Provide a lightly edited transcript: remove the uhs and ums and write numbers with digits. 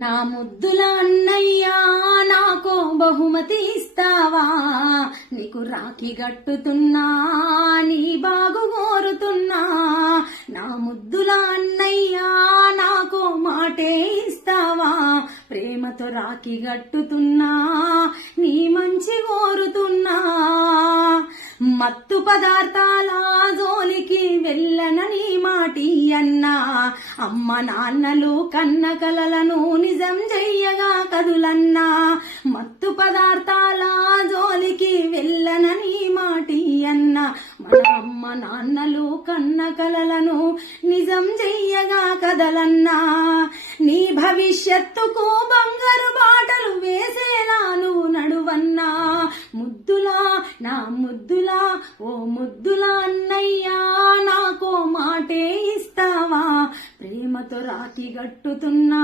నా ముద్దుల అన్నయ్యా నాకో బహుమతి ఇస్తావా? నీకు రాఖీ గట్టుతున్నా, నీ బాగు కోరుతున్నా. నా ముద్దుల అన్నయ్యా నాకో మాటే ఇస్తావా? ప్రేమతో రాఖీ గట్టుతున్నా, నీ మంచి కోరుతున్నా. మత్తు పదార్థాల జోలికి వెళ్ళనని మాటి అన్నా. అమ్మ నాన్నలు కన్న కలలను నిజం చెయ్యగా కదులన్నా. మత్తు పదార్థాల జోలికి వెళ్ళనని మాటి అన్నా. మన అమ్మ నాన్నలు కన్న కలలను నిజం చెయ్యగా కదలన్నా. నీ భవిష్యత్తుకు బంగారు బాటలు వేసేలా నువ్వు నడువన్నా. ముద్దులా నా ముద్దులా ఓ ముద్దులా అన్నయ్యా నాకో మాటే ఇస్తావా? ప్రేమతో రాఖీ గట్టుతున్నా,